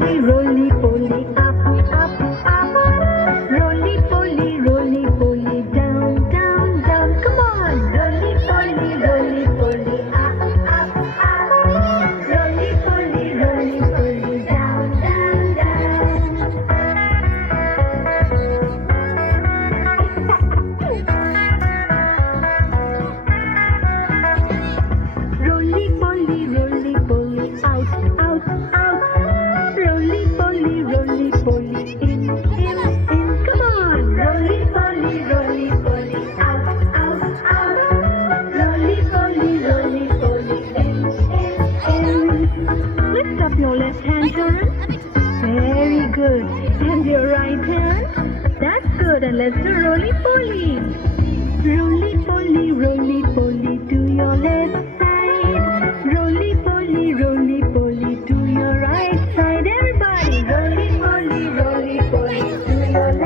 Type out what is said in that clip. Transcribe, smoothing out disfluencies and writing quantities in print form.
roly poly, up, up, up. Roly poly, down, down, down. Come on, roly poly, up, up, up. Roly poly, down, down, down. Roly poly, out, out, out. Roly poly, in, in, in. Come on, roly poly, out, out, out. Roly poly, in, in, in. Lift up your left hand turn. Very good. And your right hand. That's good. And let's do roly poly. Roly poly, to your left side. Roly poly, to your right side. Everybody, roly poly, to your left